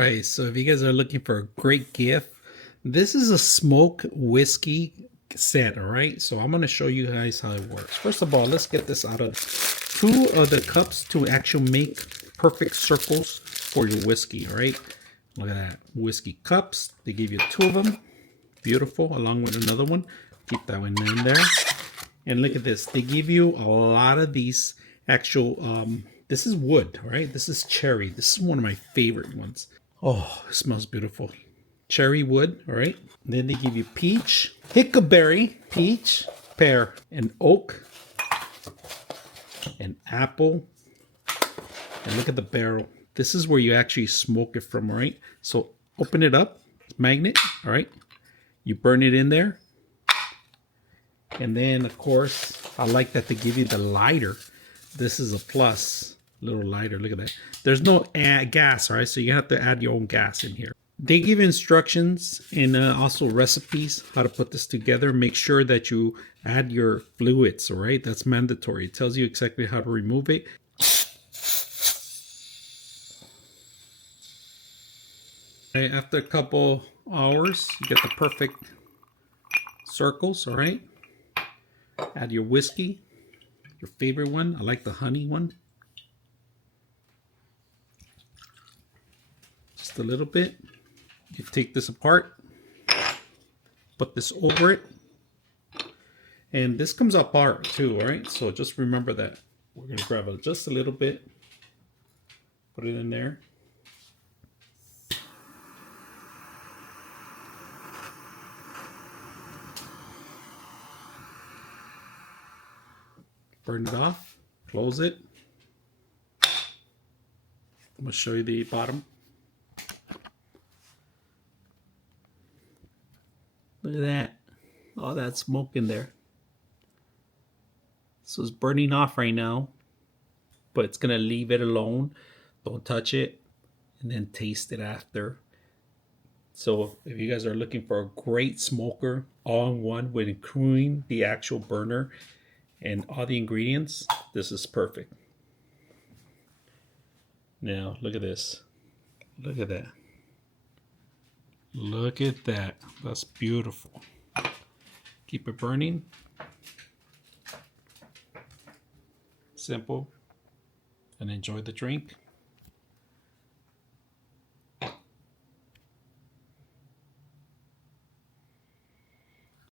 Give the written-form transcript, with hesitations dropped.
right, so if you guys are looking for a great gift, this is a smoke whiskey set, all right? So I'm going to show you guys how it works. First of all, let's get this out of two of the cups to actually make perfect circles for your whiskey, all right? Look at that. Whiskey cups. They give you two of them. Beautiful, along with another one. Keep that one in there. And look at this. They give you a lot of these actual, this is wood, all right? This is cherry. This is one of my favorite ones. Oh, it smells beautiful. Cherry wood, all right? And then they give you peach, hickleberry, peach, pear, and oak, and apple. And look at the barrel. This is where you actually smoke it from, all right? So open it up, magnet, all right? You burn it in there. And then, of course, I like that they give you the lighter. This is a plus, little lighter. Look at that. There's no gas, all right? So you have to add your own gas in here. They give instructions and also recipes how to put this together. Make sure that you add your fluids, all right? That's mandatory. It tells you exactly how to remove it. Okay, after a couple hours, you get the perfect circles, all right? Add your whiskey, your favorite one. I like the honey one. Just a little bit. You take this apart, put this over it, and this comes apart too, all right? So just remember that. We're gonna grab it just a little bit, put it in there. Burn it off, close it. I'm gonna show you the bottom. Look at that. All that smoke in there. So it's burning off right now, but it's gonna leave it alone. Don't touch it, and then taste it after. So if you guys are looking for a great smoker, all in one, with including the actual burner and all the ingredients, this is perfect. Now look at this. Look at that. Look at that. That's beautiful. Keep it burning. Simple. And enjoy the drink.